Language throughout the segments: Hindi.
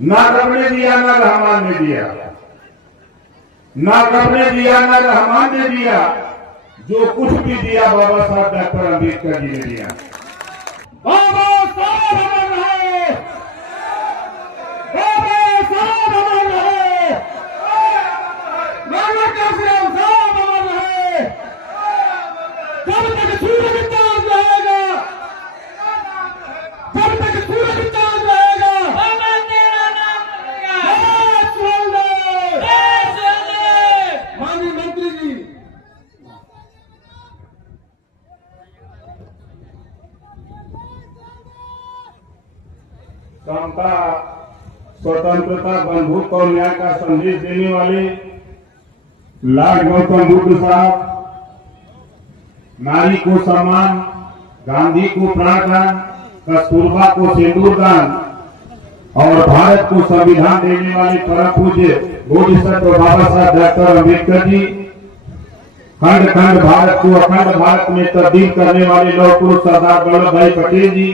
ना रब ने दिया ना रहमान ने दिया, ना रब ने दिया ना रहमान ने दिया, जो कुछ भी दिया बाबा साहब डॉक्टर अम्बेडकर जी ने दिया। बाबा साहब अमर रहे, बाबा साहब अमर रहे, बाबा कासिम साहब अमर रहे, जब तक सूरज चांद रहेगा, जब तक सूरज चांद रहेगा, बाबा तेरा नाम रहेगा। माननीय मंत्री जी, समता, स्वतंत्रता, बंधुत्व और न्याय का संदेश देने वाले लॉर्ड गौतम बुद्ध साहब, नारी को सम्मान, गांधी को प्राणदान, कस्तूरबा को सिंदूरदान और भारत को संविधान देने वाले परम पूज्य बोधिसत्व बाबा साहब डॉक्टर अम्बेडकर जी, खंड खंड भारत को अखंड भारत में तब्दील करने वाले लौह पुरुष सरदार वल्लभ भाई पटेल जी,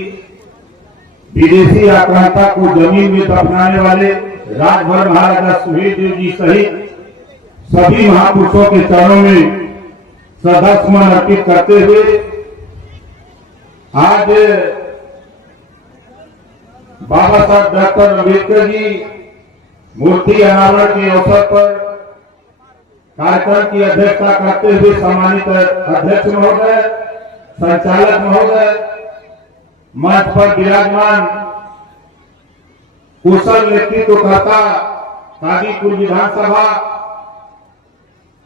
विदेशी आक्रांता को जमीन में दफनाने वाले राजभर महाराजा सुहेलदेव जी सहित सभी महापुरुषों के चरणों में श्रद्धासुमन अर्पित करते हुए आज बाबा साहब डॉक्टर अम्बेडकर जी मूर्ति अनावरण के अवसर पर कार्यक्रम की अध्यक्षता करते हुए सम्मानित अध्यक्ष महोदय, संचालक महोदय, मंच पर विराजमान कुशल नेतृत्वकर्ता कादीपुर विधानसभा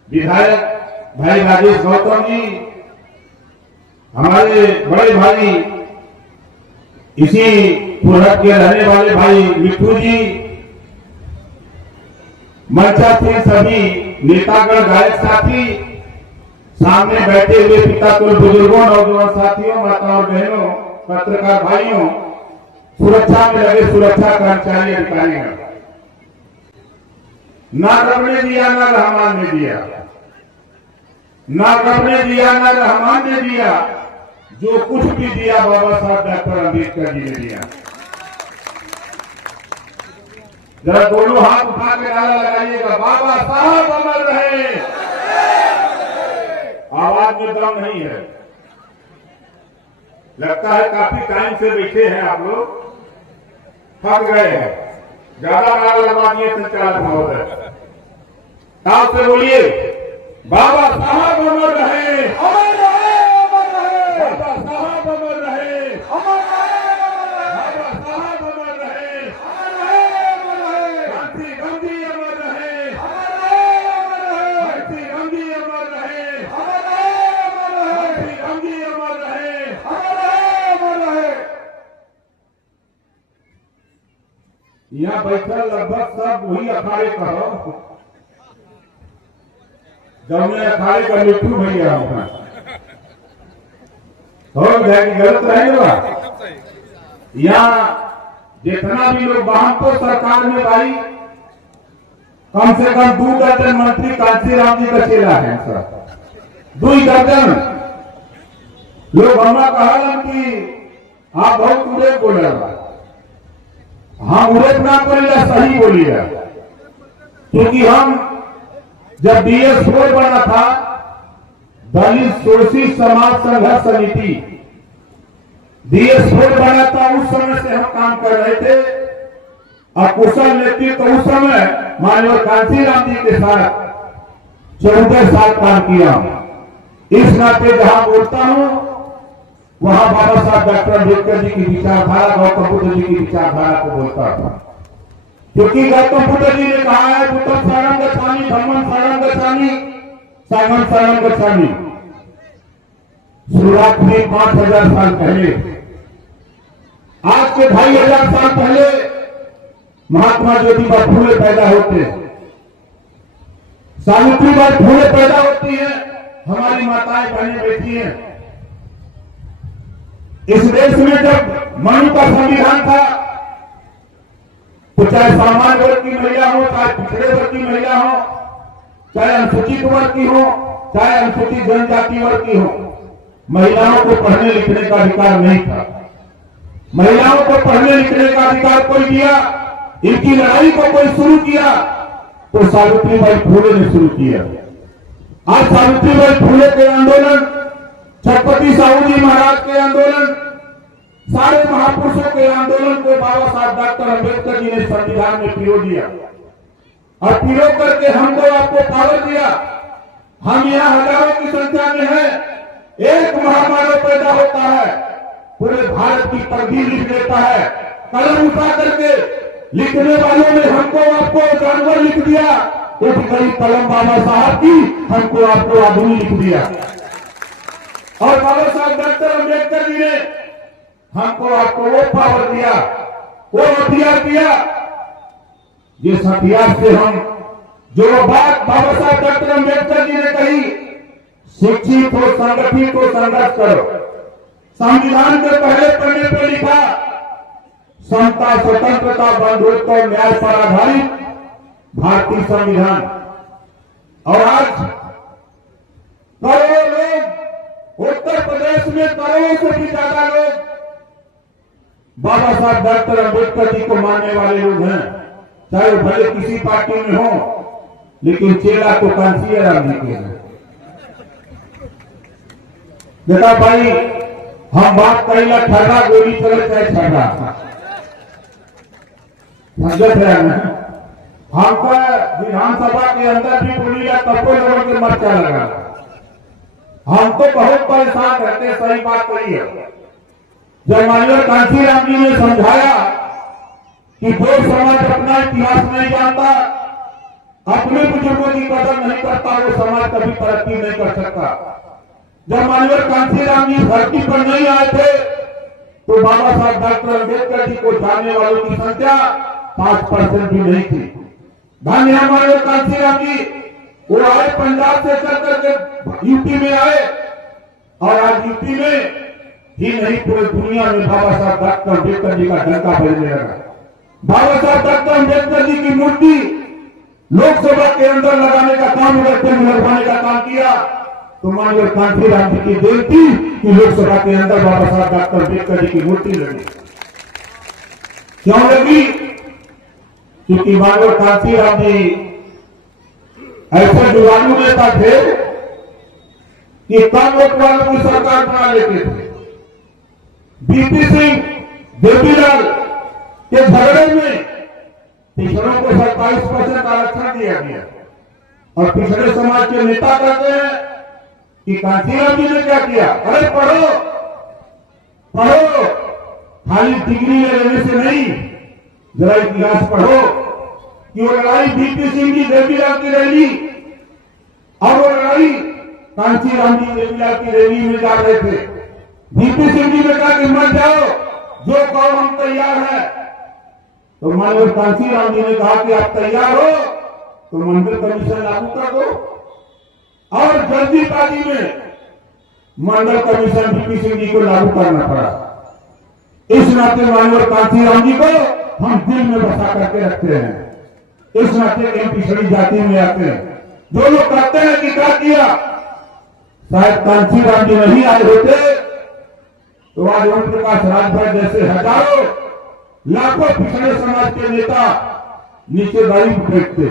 विधायक भाई राजेश गौतम जी, हमारे बड़े भाई इसी पुरहट के रहने वाले भाई मिट्टू जी, मंचासीन सभी नेतागण, गायक साथी, सामने बैठे हुए पिता तुल्य बुजुर्गों, नौजवान साथियों, माताओं और बहनों, पत्रकार भाइयों, सुरक्षा में लगे सुरक्षा कर्मचारी अधिकारीगण, ना रब ने दिया ना रहमान ने दिया, ना रब ने दिया ना रहमान ने दिया, जो कुछ भी दिया बाबा साहब डॉक्टर अम्बेडकर जी ने दिया। जरा दोनों हाथ उठा के नारा लगाइएगा, बाबा साहब अमर रहे। आवाज में दम नहीं है, लगता है काफी टाइम से बैठे हैं आप लोग, थक गए हैं, ज्यादा नारा लगा दिए संचालक महोदय। ताल से बोलिए, बाबा साहब अमर रहे, अमर रहे, अमर रहे, बाबा साहब अमर रहे, अमर रहे, बाबा साहब अमर रहे, अमर रहे, अमर रहे, गांधी गांधी अमर रहे, अमर रहे, अमर रहे, गांधी गांधी अमर रहे, अमर रहे, अमर रहे, गांधी गांधी अमर रहे, अमर रहे, अमर रहे। यहाँ बैठा लगभग सब वही अखाड़े का हो, जमुने अखाड़े का मिट्टू भैया होगा, और गलत रहेगा। यहाँ जितना भी लोग वहां तो सरकार में भाई कम से कम 2 दर्जन मंत्री कांशीराम जी का चेला है सर, 2 दर्जन लोग हमारा कहलन कि आप बहुत उड़े बोले, हाँ उड़े ना बोलिए, सही बोलिए, क्योंकि हम जब DS4 बना था, दलित शोषित समाज संघर्ष समिति DS4 बना था, उस समय से हम काम कर रहे थे और कुशल नेतृत्व उस समय माननीय कांशीराम जी के साथ 14 साल काम किया। इस नाते जहां बोलता हूं वहां बाबा साहब डॉक्टर अम्बेडकर जी की विचारधारा, गौतम बुद्ध जी की विचारधारा को बोलता था, क्योंकि गौतम बुद्ध जी ने कहा है, बुद्धं शरणं गच्छामि, धम्मं शरणं गच्छामि, संघं शरणं गच्छामि। शुरुआत हुई 5000 साल पहले, आज से 2500 साल पहले महात्मा ज्योतिबा फूले पैदा होते, सावित्रीबाई फूले पैदा होती है, हमारी माताएं बहनें बैठी हैं। इस देश में जब मनु का संविधान था, तो चाहे सामान्य वर्ग की महिला हो, चाहे पिछड़े वर्ग की महिला हो, चाहे अनुसूचित वर्ग की हो, चाहे अनुसूचित जनजाति वर्ग की हो, महिलाओं को पढ़ने लिखने का अधिकार नहीं था। महिलाओं को पढ़ने लिखने का अधिकार कोई दिया इनकी लड़ाई को कोई शुरू किया तो सावित्रीबाई फुले ने शुरू किया। आज सावित्रीबाई फुले के आंदोलन, छत्रपति साहू जी महाराज के आंदोलन, सारे महापुरुषों के आंदोलन को बाबा साहब डॉक्टर अम्बेडकर जी ने संविधान में पिरो दिया और पिरो करके हमको आपको पावर दिया। हम यहाँ हजारों की संख्या में हैं। एक महामानव पैदा होता है, पूरे भारत की तकदीर लिख लेता है। कलम उठा करके लिखने वालों ने हमको आपको जानवर लिख दिया, उठ गई कलम बाबा साहब की, हमको आपको आदमी लिख दिया। और बाबा साहब डॉक्टर अम्बेडकर जी ने हमको आपको वो पावर दिया, वो हथियार दिया, जिस हथियार से हम जो बात बाबा साहब डॉक्टर अम्बेडकर जी ने कही, शिक्षित हो, संगठित हो, संघर्ष करो। संविधान के पहले पन्ने पर लिखा, समता, स्वतंत्रता, बंधुत्व और न्याय पर आधारित भारतीय संविधान। और आज करोड़ों लोग, उत्तर प्रदेश में करोड़ों से भी ज्यादा लोग बाबा साहब डॉक्टर अम्बेडकर जी को मानने वाले लोग हैं, चाहे वो भले किसी पार्टी में हो, लेकिन चेला तो कांसीराम जी के हैं। देखा भाई, हम बात करेला ठर्रा गोली चले चाहे ठर्रा, समझत है ना। हमका विधानसभा के अंदर भी बोली या कपो लोगों के मर्चा लगा, हम तो बहुत परेशान रहते। सही बात कही है। जब माननीय कांसीराम जी ने समझाया कि जो समाज अपना इतिहास नहीं जानता, अपने बुजुर्गों की कदर नहीं करता, वो समाज कभी तरक्की नहीं कर सकता। जब माननीय कांसीराम जी धरती पर नहीं आए थे तो बाबा साहब डॉक्टर अम्बेडकर जी को जानने वालों की संख्या 5% भी नहीं थी। धन्य हमारे कांसीराम जी, वो आए पंजाब से चल करके यूपी में आए, और आज यूपी में ही नहीं पूरे दुनिया में बाबा साहब डॉक्टर अम्बेडकर जी का डंका बजने लगा। बाबा साहब डॉक्टर अम्बेडकर जी की मूर्ति लोकसभा के अंदर लगाने का काम, लगवाने का काम किया, तो माननीय कांसीराम जी की देन थी कि लोकसभा के अंदर बाबा साहब डॉक्टर अम्बेडकर जी की मूर्ति लगी। क्यों लगी? क्योंकि माननीय कांसीराम जी ऐसे जुगाड़ू नेता थे कि कम वोट वालों की सरकार बना लेते थे। बीपी सिंह, देवीलाल के झगड़े में पिछड़ों को 27% आरक्षण दिया गया, और पिछड़े समाज के नेता कहते हैं कि कांसीराम जी ने क्या किया। अरे पढ़ो पढ़ो, खाली डिग्री लेने से नहीं, जरा इतिहास पढ़ो कि वो लड़ाई बीपी सिंह जी देवीलाल की रैली, और वो लड़ाई कांसीराम जी देवीलाल की रैली में जा रहे थे। बीपी सिंह जी ने कहा कि मत जाओ, जो कहो हम तैयार हैं। तो माननीय कांसीराम जी ने कहा कि आप तैयार हो तो मंडल कमीशन लागू कर दो, और जल्दीबाजी में मंडल कमीशन बीपी सिंह जी को लागू करना पड़ा। इस नाते माननीय कांसीराम जी को हम दिल में बसा करके रखते हैं। इस नाते इन पिछड़ी जाति में आते हैं। जो लोग कहते हैं कि क्या किया, शायद कांसीराम जी नहीं आए होते तो आज ओम प्रकाश राजभर जैसे हजारों लाखों पिछड़े समाज के नेता नीचे गाड़ी पर बैठते,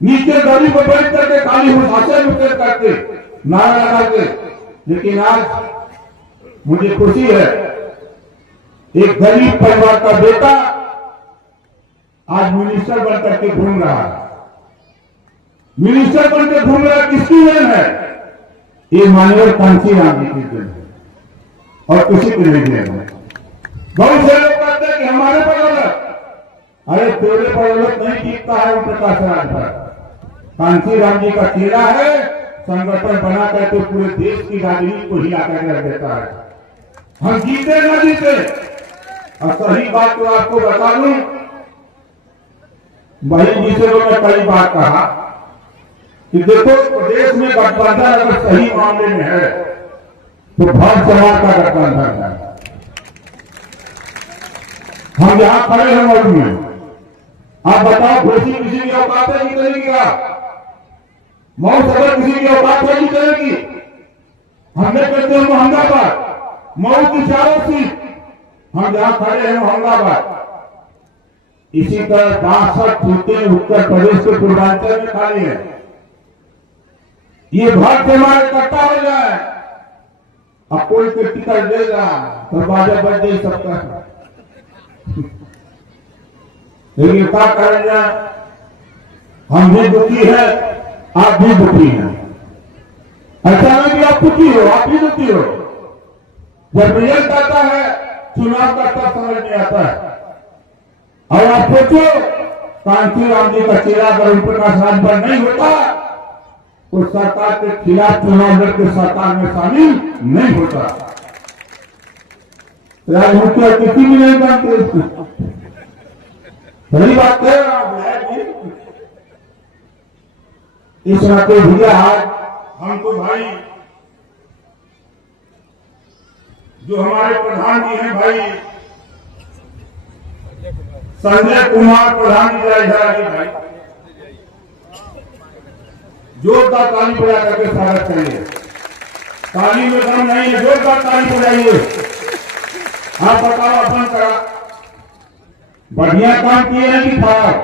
नीचे गाड़ी पर बैठ करके खाली भाषण उतर करके नारा लगा के। लेकिन आज मुझे खुशी है, एक गरीब परिवार का बेटा आज मिनिस्टर बनकर के घूम रहा है। मिनिस्टर बनकर घूम रहा है, किसकी देन है? ये माननीय कांसीराम जी की देन है, और किसी की नहीं देन है। बहुत से लोग कहते हैं कि हमारे बदौलत, अरे तेरे बदौलत नहीं जीतता है ओम प्रकाश राजभर। कांसीराम जी का चेहरा है, संगठन बना करके पूरे देश की राजनीति को हिला करके रख देता है। हम जीते न जीते, और सही बात तो आपको बता दूं, बहन जी से मैं कई बार कहा कि देखो प्रदेश में गठबंधन अगर सही मामले में है तो भर समाज का गठबंधन है। हम यहां खड़े हैं मौजूद में, आप बताओ घोषी किसी की औकात है कि चलेगी? क्या मऊ सदर किसी की औकात है कि चलेगी? हमने कहते हैं मोहम्मदाबाद, मऊ की चारों सीट, हम जहां खड़े हैं मोहम्मदाबाद, इसी तरह 62 सीटें उत्तर प्रदेश के पूर्वांचल में खाली है। ये भर से हमारे इकट्ठा हो जाए और कोई के टिकट देगा तो बाजा बज जाए सबका। लेकिन क्या करें जाए, हम भी दुखी है, आप भी दुखी हैं। ऐसा नहीं कि आप दुखी हो, आप भी दुखी हो। जब रिजल्ट आता है चुनाव का तब समझ में आता है। और आप सोचो कांशीराम जी का चेहरा अगर उन प्रकाश राज पर नहीं होता तो सरकार के खिलाफ चुनाव लड़के सरकार में शामिल नहीं होता। राजनीति किसी भी नहीं जानते, बड़ी बात है। इस नाते भैया आज हमको भाई जो हमारे प्रधान जी हैं भाई संजय कुमार प्रधान जी भाई जोरदार ताली बजा करके स्वागत करिए। ताली में दम नहीं है, जोरदार ताली बजाइए। आप बताओ अपन करा बढ़िया काम किए हैं कि खराब?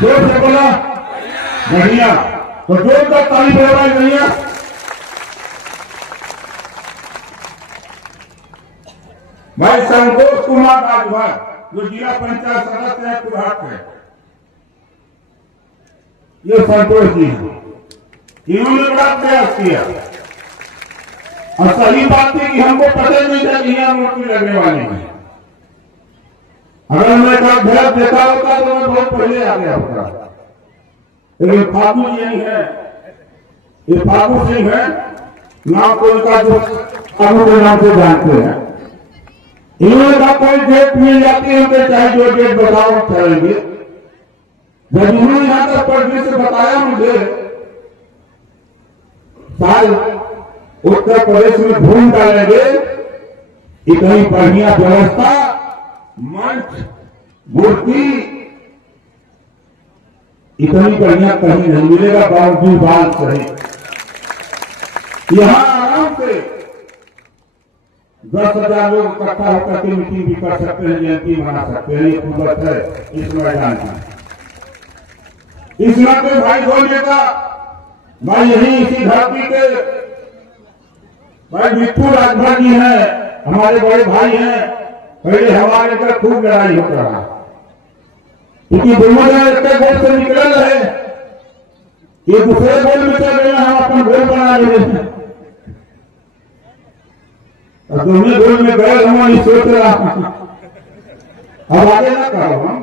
जोर से बोला बढ़िया, तो जोरदार ताली बजाए बढ़िया। भाई संतोष कुमार राजभर जो जिला पंचायत सदस्य है कुराट है, ये संतोष जी हैं। इन्होंने बड़ा प्रयास किया और सही बात है कि हमको पता नहीं था कि यहाँ नौकरी लगने वाली है। अगर मैं कहा भेद देखा होता तो मैं बहुत पहले आ गया होता। लेकिन फागू यही है, ये फागू सिंह है नाम को उनका जो फागू के नाम से जानते हैं। इन्होंने कहा कोई डेट मिल जाती है तो चाहे जो डेट बताओ चलेंगे। जब इन्होंने यहाँ तक पढ़ने से बताया मुझे शायद उत्तर प्रदेश में घूम डालेंगे, इतनी बढ़िया व्यवस्था, मंच, मूर्ति इतनी बढ़िया कहीं नहीं मिलेगा। बाउंड्री वाल सही यहाँ आराम से 10,000 लोग इकट्ठा होकर के मीटिंग भी कर सकते हैं, जयंती मना सकते हैं। ये कुदरत है इस मैदान की। इस नाते भाई बोल देता भाई यही इसी धरती के भाई मिट्टू राजभर जी हैं, हमारे बड़े भाई हैं। पहले हमारे घर खूब लड़ाई होता रहा क्योंकि दोनों इतने गोल से निकल रहे, ये दूसरे गोल में चल रहे हैं, हम अपन गोल बना ले रहे हैं। दोनों गोल में गए हमारी सोच रहा। अब आगे ना कहो हम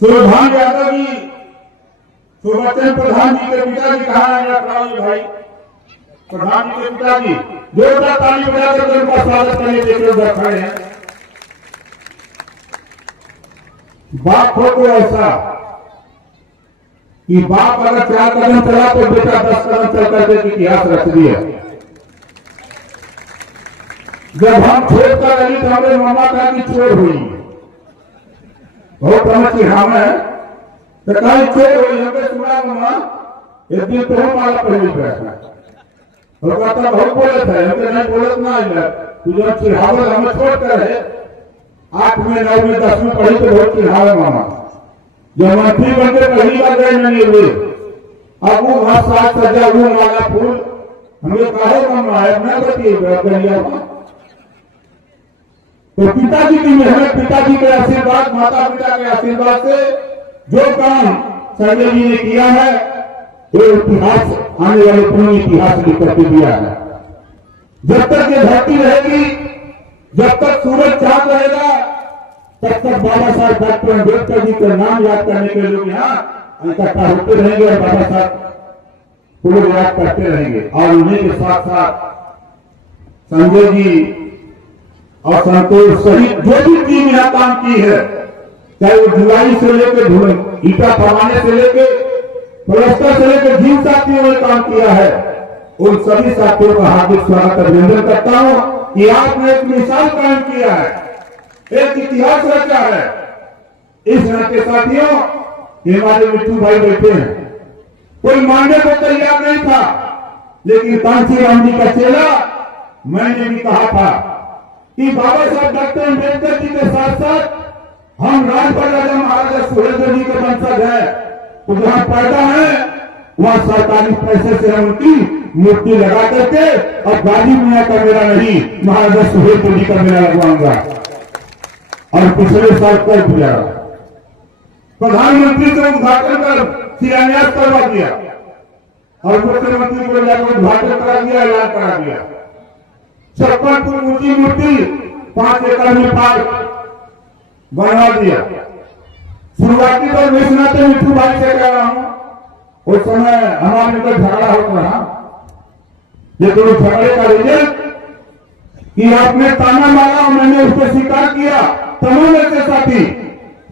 सुरभान यादव जी, सुबचन प्रधान जी के पिताजी कहा है भाई, प्रधान जी के पिताजी जोरदार ताली बजाकर उनका स्वागत करने के लिए उधर खड़े हैं। बाप हो तो ऐसा कि बाप अगर 4 कदम चला तो बेटा 10 कदम चल करके इतिहास रख दिया। जब हम छोड़ कर रही तो हमारे मामा का की चोर हुई, बहुत समझ की हम है तो कहीं चोर हुई। हमें सुना मामा एक दिन तो हमारा पहले बैठा और कहता बहुत बोले थे, हमें नहीं बोलत ना है तुझे चिढ़ावल हमें छोड़ कर है। 8 में 9 में 10 में पढ़ी तो बहुत चिढ़ावे मामा। जब मंत्री बनते पहली बार गए नहीं हुए, अब वो घास साग सजा वो माला फूल हमें कहे मामा है मैं बताइए। तो पिताजी की मेहनत, पिताजी के आशीर्वाद, माता पिता के आशीर्वाद से जो काम संजय जी ने किया है वो इतिहास आने वाले पूर्ण इतिहास लिख करके दिया है। जब तक ये धरती रहेगी, जब तक सूरज चांद रहेगा, तब तक बाबा साहब डॉक्टर अम्बेडकर जी का नाम याद करने के लोग यहाँ इकट्ठा होते रहेंगे और बाबा साहब को लोग याद करते रहेंगे। और उन्हीं के साथ साथ संजय जी और संतोष सहित जो भी टीम यहाँ काम की है, चाहे वो जुलाई से लेकर ईटा फवाने से लेकर प्लस्तर से लेकर जिन साथियों ने काम किया है, उन सभी साथियों का हार्दिक स्वागत अभिनंदन करता हूं कि आपने एक मिसाल कायम किया है, एक इतिहास रचा है। इस नाते साथियों हमारे मिट्टू भाई बैठे हैं, कोई मानने को तैयार नहीं था लेकिन कांशीराम जी का चेला मैंने भी कहा था कि बाबा साहब डॉक्टर अम्बेडकर जी के साथ साथ हम राजभर राजा महाराजा सुहेलदेव जी के वंशज है, तो जहां पैदा है वहां सरकारी पैसे से हम उनकी मूर्ति लगा करके और गाजी मियाँ का मेला नहीं, महाराजा सुहेलदेव जी का मेला लगवाऊंगा। और पिछले साल कर दिया, प्रधानमंत्री से उद्घाटन कर शिलान्यास करवा दिया और मुख्यमंत्री को जाकर उद्घाटन करा दिया, ऐलान करा दिया। 56 फुट ऊंची मूर्ति 5 एकड़ में पार्क बनवा दिया। शुरुआती दौर में सुनाते मिठू भाई से कह रहा हूं, उस समय हमारे अंदर झगड़ा होता रहा, लेकिन उस झगड़े का रिजल्ट कि आपने ताना मारा और मैंने उसको स्वीकार किया। तमाम ऐसे साथी,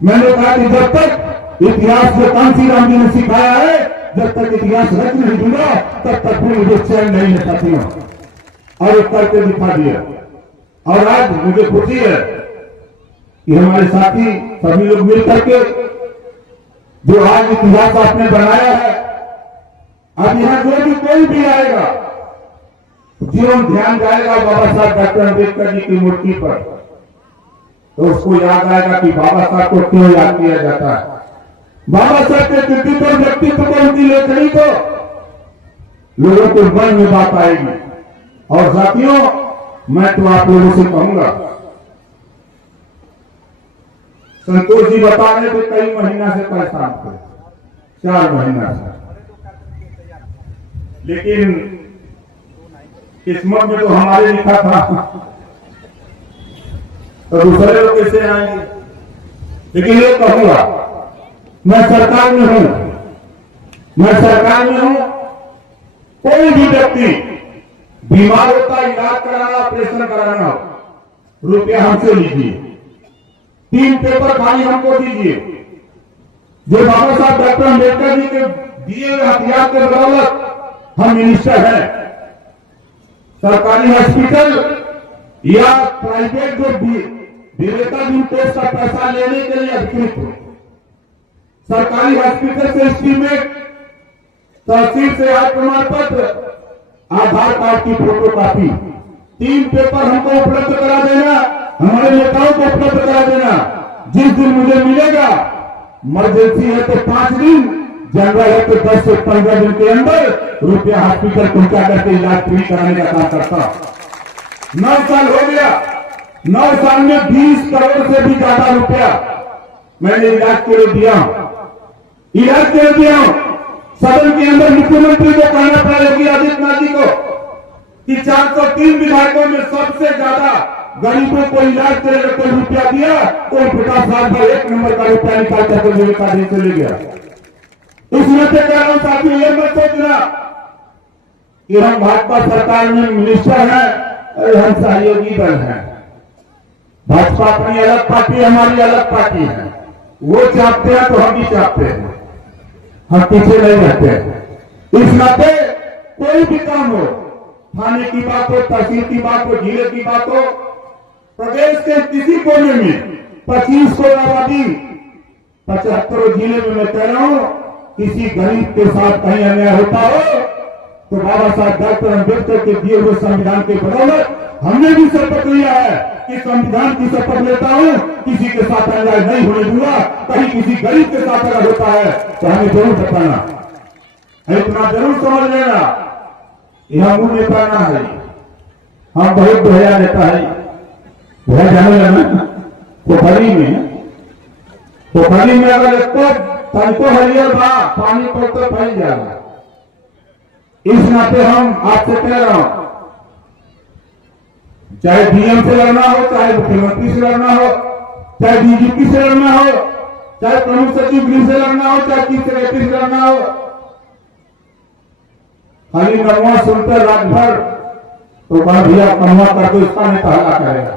मैंने कहा कि जब तक इतिहास को कांशीराम जी ने सिखाया है, जब तक इतिहास रच नहीं दूंगा तब तक भी मुझे चैन नहीं है साथियों, और एक करके दिखा दिया। और आज मुझे खुशी है कि हमारे साथी सभी लोग मिल करके जो आज इतिहास आपने बनाया है, अब यहां जो भी कोई भी आएगा जीवन ध्यान जाएगा बाबा साहब डॉक्टर अम्बेडकर जी की मूर्ति पर, तो उसको याद आएगा कि बाबा साहब को क्यों याद किया जाता है। बाबा साहब के कृतित्व और व्यक्तित्व को, उनकी लेखनी को लोगों के मन में बात आएगी। और साथियों, मैं तो आप लोगों से कहूंगा, संतोष जी बता रहे थे कई महीना से परेशान थे, 4 महीना से, लेकिन किस्मत में तो हमारे लिखा था, तो दूसरे लोग कैसे आएंगे। लेकिन ये कहूंगा, मैं सरकार में हूं, कोई भी व्यक्ति बीमार होता, इलाज कराना, ऑपरेशन कराना हो, रुपया हमसे लीजिए, 3 पेपर खाली हमको दीजिए। जो बाबा साहब डॉक्टर अम्बेडकर जी के दिए हुए हथियार के बदौलत हम मिनिस्टर हैं। सरकारी हॉस्पिटल या प्राइवेट जो विवेकाधीन कोष का पैसा लेने के लिए अधिकृत हो, सरकारी हॉस्पिटल से एस्टीमेट, तहसील से आय प्रमाण पत्र, आधार कार्ड की फोटो कॉपी, 3 पेपर हमको उपलब्ध करा देना, हमारे नेताओं को उपलब्ध करा देना। जिस दिन मुझे मिलेगा, इमरजेंसी है तो 5 दिन, जनरल है तो 10 से 15 दिन के अंदर रुपया हॉस्पिटल पहुंचा करके इलाज फ्री कराने का काम करता। 9 साल हो गया, 9 साल में 20 करोड़ से भी ज्यादा रुपया मैंने इलाज के लिए दिया हूं। सदन के अंदर मुख्यमंत्री को कहना पड़ा योगी आदित्यनाथ जी को कि 403 विधायकों में सबसे ज्यादा गरीबों को इलाज के लिए कोई रुपया दिया तो 50 साल पर 1 नंबर का रुपया निकाल करके विवेकाधीन से ले गया। इसमें से कह रहा हूं साथियों, ये मत सोचना कि हम भाजपा सरकार में मिनिस्टर हैं, हम सहयोगी दल हैं। भाजपा अपनी अलग पार्टी, हमारी अलग पार्टी है। वो चाहते हैं तो हम भी चाहते हैं, हम पीछे नहीं रहते। इस नाते कोई भी काम हो, थाने की बात हो, तहसील की बात हो, जिले की बात हो, प्रदेश के किसी कोने में 25 करोड़ आबादी, 75 जिले में मैं कह रहा हूं, किसी गरीब के साथ कहीं अन्याय होता हो तो बाबा साहब डॉक्टर अम्बेडकर के दिए हुए संविधान के बदौलत हमने भी शपथ लिया है कि संविधान की शपथ लेता हूं, किसी के साथ अन्याय नहीं होने दूंगा। कहीं किसी गरीब के साथ अगर होता है तो हमें जरूर बताना, इतना जरूर समझ लेना। यह मुंह नेता ना है, हम बहुत दोहरा नेता है। वह जाने लगा पोखरी में अगर एक तनको हरियर बा पानी पर तो फैल जाएगा। इस नाते हम आपसे कह रहा हूं, चाहे डीएम से लड़ना हो, चाहे मुख्यमंत्री से लड़ना हो, चाहे डीजीपी से लड़ना हो, चाहे प्रमुख सचिव गृह से लड़ना हो, चाहे चीफ सेक्रेटरी से लड़ना हो, खाली कमवा सुनते रात भर तो कहा भैया कमवा कर दो, इसका नेता हल्ला करेगा।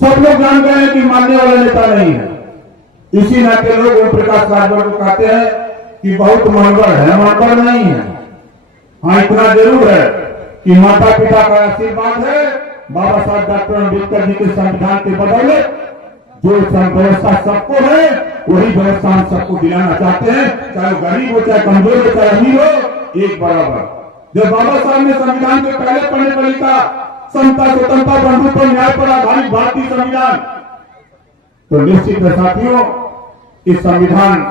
सब लोग जान गए हैं कि मानने वाला नेता नहीं है। इसी नाते लोग ओम प्रकाश राजभर को कहते हैं कि बहुत मनवर है, मनवर नहीं है। हाँ, इतना जरूर है कि माता पिता का आशीर्वाद है, बाबा साहब डॉक्टर अम्बेडकर जी के संविधान के बदौलत जो व्यवस्था सबको है वही व्यवस्था हम सबको दिलाना चाहते हैं, चाहे गरीब हो, चाहे कमजोर हो, चाहे अमीर हो, एक बराबर। जब बाबा साहब ने संविधान के पहले पढ़ने पर लिखा समता स्वतंत्रता बंधुत्व न्याय पर आधारित भारतीय संविधान, तो निश्चित है साथियों इस संविधान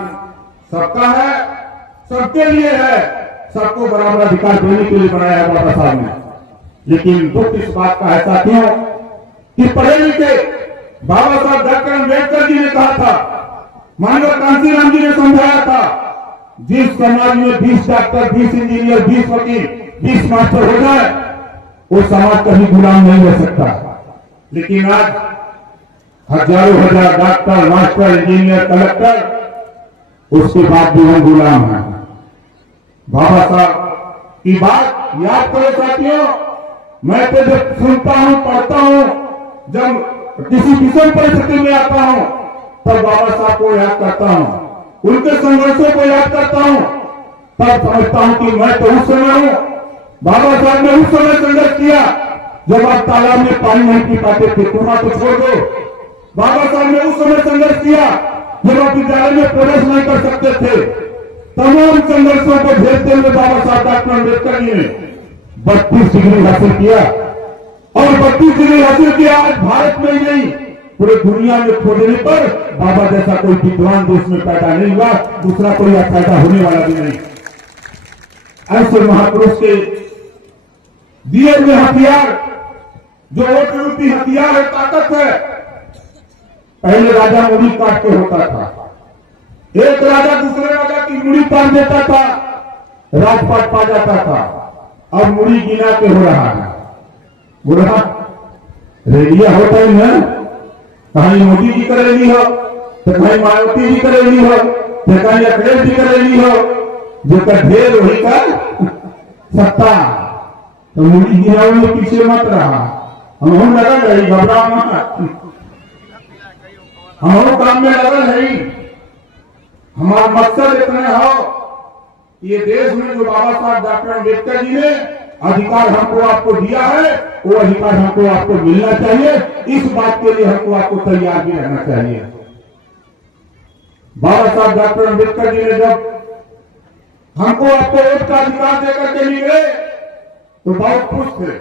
सबका है, सबके लिए है, सबको बराबर अधिकार देने के लिए बनाया है बाबा साहब ने। लेकिन दुख इस बात का है साथियों कि पढ़े लिखे बाबा साहब डॉक्टर अम्बेडकर जी ने कहा था, माननीय कांशीराम जी ने समझाया था, जिस समाज में 20 डॉक्टर, 20 इंजीनियर, 20 वकील, 20 मास्टर हो जाए वो समाज कभी गुलाम नहीं रह सकता। लेकिन आज हजारों हजार डॉक्टर, मास्टर, इंजीनियर, कलेक्टर, उसके बाद भी हम गुलाम हैं। बाबा साहब की बात याद करो साथियों, मैं तो जब सुनता हूं, पढ़ता हूं, जब किसी विषम परिस्थिति में आता हूं तब बाबा साहब को याद करता हूं, उनके संघर्षों को याद करता हूं, तब समझता हूं कि मैं तो उस समय हूं। बाबा साहब ने उस समय संघर्ष किया जब आप तालाब में पानी नहीं पी पाते थे, कुआं तो छोड़ दो। बाबा साहब ने उस समय संघर्ष किया जब आप विद्यालय में प्रवेश नहीं कर सकते थे। तमाम संघर्षों को झेलते हुए बाबा साहब डॉक्टर अम्बेडकर जी ने 32 डिग्री हासिल किया और 32 डिग्री हासिल किया। आज भारत में ही नहीं पूरे दुनिया में खोजने पर बाबा जैसा कोई विद्वान देश में पैदा नहीं हुआ, दूसरा कोई पैदा होने वाला भी नहीं। ऐसे महापुरुष के दिए हुए हथियार जो वोट रूपी हथियार है, ताकत है। पहले राजा मुड़ी काट के होता था, एक राजा दूसरे राजा की मुड़ी काट देता था, राजपाट पा जाता था। अब मुड़ी गिना के हो रहा है, बुरा रेडिया होता ही है, कहीं मोदी जी का रैली हो तो कहीं मायावती जी का रैली हो तो कहीं अखिलेश जी का रैली हो, जो का ढेर वही का सत्ता। तो मुड़ी गिनाओ में पीछे मत रहा, हम लगा रही, घबरा मत, हम काम में लगा नहीं। हमारा मकसद इतना हो, ये देश में जो बाबा साहब डॉक्टर अम्बेडकर जी ने अधिकार हमको आपको दिया है, वो अधिकार हमको आपको मिलना चाहिए। इस बात के लिए हमको आपको तैयार भी रहना चाहिए। बाबा साहब डॉक्टर अम्बेडकर जी ने जब हमको आपको वोट का अधिकार देकर के मिले तो बहुत खुश थे।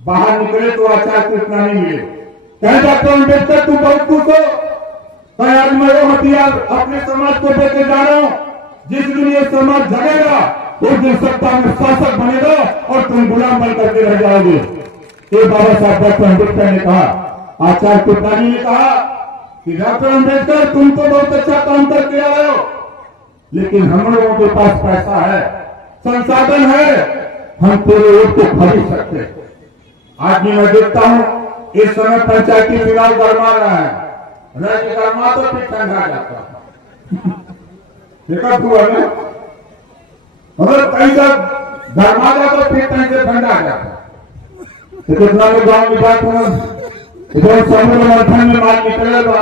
बाहर निकले तो आचार कृष्णा नहीं मिले, कहे डॉक्टर अम्बेडकर तुम बहुत खुश हो, कहे आज मैं वो हथियार अपने समाज को देके जा रहा हूं, जिस दिन ये समाज जगेगा उस दिन सत्ता में शासक बनेगा और तुम गुलाम बन करके रह जाओगे। ये बाबा साहब डॉक्टर अम्बेडकर ने कहा। आचार्य कृपलानी ने कहा कि डॉक्टर अम्बेडकर तुम तो बहुत अच्छा काम करके आए हो, लेकिन हम लोगों के पास पैसा है, संसाधन है, हम तेरे वोट को खरीद सकते। आज भी मैं देखता हूं इस समय पंचायती चुनाव गरमा रहा है, गरमा तो फिर ठंडा जाता देखा हुआ ना, अगर कहीं जब गरमा जाता तो फिर कहीं से ठंडा जाता। तो कितना लोग गाँव में बात हुआ इधर समुद्र मंथन में माल निकलेगा,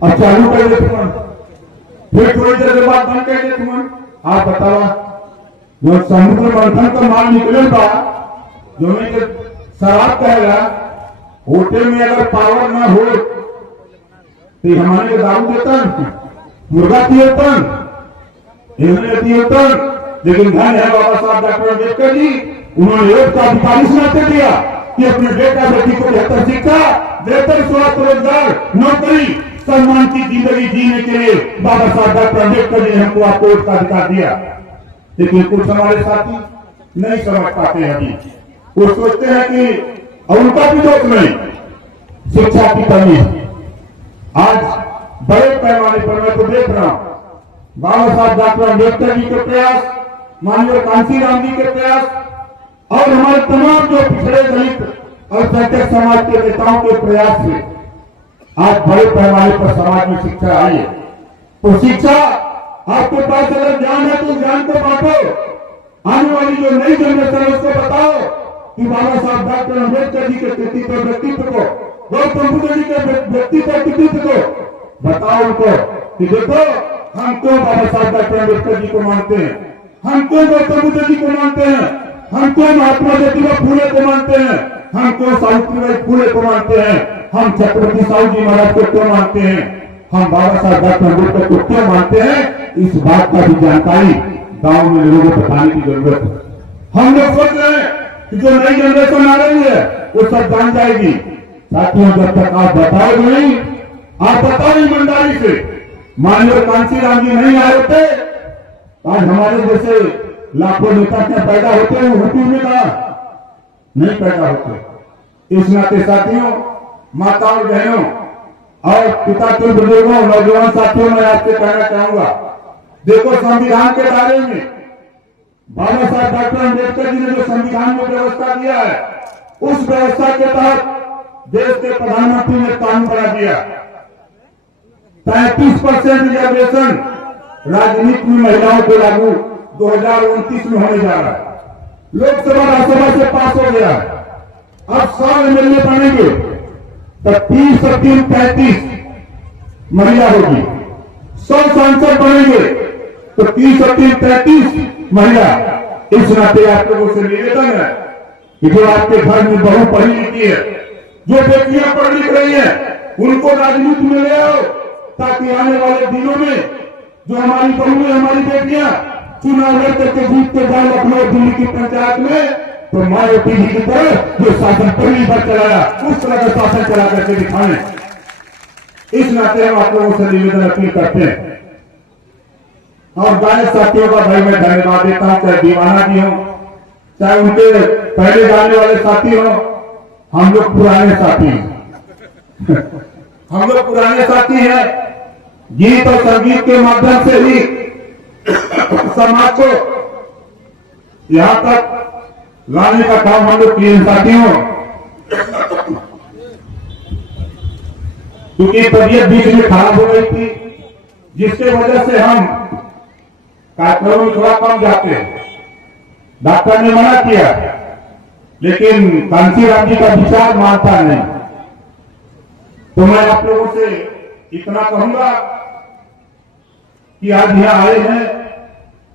अब चालू कर दे तुम, फिर थोड़ी देर के बाद बंद कर दे तुम। आप बताओ जो समुद्र मंथन का माल निकलेगा, जो नहीं शराब कहेगा, होटल में अगर पावर ना हो तो हमारे दारू देता, मुर्गा थिएटर, थिएटर। लेकिन धन है बाबा साहब डॉक्टर अम्बेडकर जी, उन्होंने वोट का अधिकार इस नाते दिया कि अपने बेटा बेटी को बेहतर शिक्षा, बेहतर स्वास्थ्य, रोजगार, नौकरी, सम्मान की जिंदगी जीने के लिए बाबा साहब डॉक्टर अम्बेडकर जी ने हमको आपको वोट का अधिकार दिया। लेकिन कुछ हमारे साथी नहीं समझ पाते हैं अभी, वो सोचते हैं कि उनका भी दोष नहीं, शिक्षा की कमी। आज बड़े पैमाने पर मैं तो देख रहा हूं बाबा साहब डॉक्टर अम्बेडकर जी के प्रयास, माननीय कांशीराम जी के प्रयास और हमारे तमाम जो पिछड़े दलित और सैकड़ समाज के नेताओं के प्रयास से आज बड़े पैमाने पर समाज में शिक्षा आई है। तो शिक्षा आपके पास अगर ज्ञान है तो ज्ञान को बांटो, आने वाली जो नई जनरेशन है उसको बताओ कि बाबा साहब डॉक्टर अम्बेडकर जी के व्यक्तित्व को, गौतम बुद्ध जी के व्यक्तित्व को बताओ उनको कि देखो हम क्यों बाबा साहब डॉक्टर अम्बेडकर जी को मानते हैं, हम क्यों गौतम बुद्ध जी को मानते हैं, हम क्यों महात्मा ज्योतिबा फूले को मानते हैं, हम क्यों सावित्रीबाई फूले को मानते हैं, हम छत्रपति साहू जी महाराज को क्यों मानते हैं, हम बाबा साहब डॉक्टर अम्बेडकर को क्यों मानते हैं। इस बात का भी जानकारी गांव में लोगों को बताने की जरूरत है। हम लोग सोच रहे हैं कि जो नई जनरेशन आ रही है वो सब जान जाएगी। साथियों, जब तक आप बताओ नहीं, आप बताओ ईमानदारी से, माननीय कांसी राम जी नहीं आए होते, आज हमारे जैसे लाखों नेता क्या पैदा होते हैं यूपी में कहा नहीं पैदा होते। इस नाते साथियों, माताओं, बहनों और पिता के बुजुर्गों, नौजवान साथियों, मैं आपसे कहना चाहूंगा, देखो संविधान के दायरे में बाबा साहब डॉक्टर अम्बेडकर जी ने जो संविधान में व्यवस्था दिया है, उस व्यवस्था के तहत देश के प्रधानमंत्री ने कानून बना दिया। 35% रिजर्वेशन राजनीति में महिलाओं को लागू 2029 में होने जा रहा है। लोकसभा राज्यसभा से पास हो गया। अब 100 एमएलए बनेंगे तो 30 और 3 35 महिला होगी। 100 सांसद बनेंगे तो 30 और 3 33 महिला। इस नाते आप लोगों से निवेदन है कि जो आपके घर में बहू पढ़ी लिखी है, जो बेटियां पढ़ लिख रही हैं, उनको राजनीति में ले आओ, ताकि आने वाले दिनों में जो हमारी बहू है, हमारी बेटियां चुनाव लड़ करके जीत के जाए लखनऊ दिल्ली की पंचायत में, तो माया पीढ़ी की तरह जो शासन पहली बार चलाया उस तरह का शासन चला करके दिखाएं। इस नाते हम आप लोगों से निवेदन अपील करते हैं। और गायक साथियों का भाई मैं धन्यवाद देता हूं, चाहे दीवाना जी हो, चाहे उनके पहले जाने वाले साथी हो। हम लोग पुराने साथी हैं हम लोग पुराने साथी हैं। गीत और संगीत के माध्यम से ही समाज को यहां तक लाने का काम हम लोग किए साथियों। क्योंकि तबीयत बीच में खराब हो गई थी, जिसके वजह से हम कार्यक्रम में थोड़ा कम जाते हैं। डॉक्टर ने मना किया, लेकिन कांसी राम जी का विचार मानता नहीं। तो मैं आप लोगों से इतना कहूंगा कि आज यहाँ आए हैं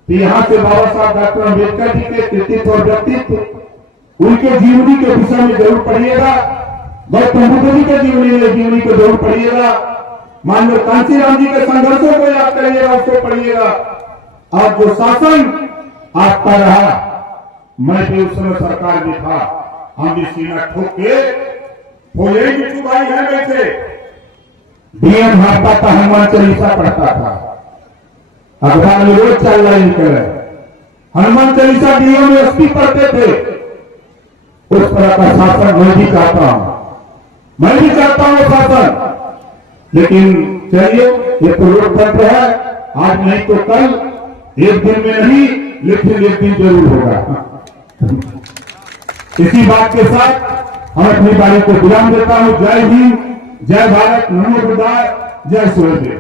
तो यहाँ से बाबा साहब डॉक्टर अम्बेडकर जी के कृतित्व और व्यक्तित्व, उनके जीवनी के विषय में जरूर पढ़िएगा। गौतम बुद्ध जी के जीवनी को जरूर पढ़िएगा। माननीय कांसी राम जी के संघर्षों को याद करिएगा, उसको पढ़िएगा। और जो शासन आपका रहा, मैं भी उस समय सरकार में था, हम भी सीना ठोक के भोले की चुकाई है। वैसे डीएम हारता था, हनुमान चालीसा पढ़ता था, अखबार में रोज चल रहा निकल हनुमान चालीसा डीएम में एसपी पढ़ते थे। उस तरह का शासन मैं भी चाहता हूं, मैं भी चाहता हूं शासन। लेकिन चलिए, ये तो लोकतंत्र है, आज नहीं तो कल, एक दिन में नहीं, लेकिन एक दिन जरूर होगा। इसी बात के साथ हम अपनी बारी को विराम देता हूं। जय हिंद, जय भारत, नमो बुद्धाय, जय सूर्यदेव।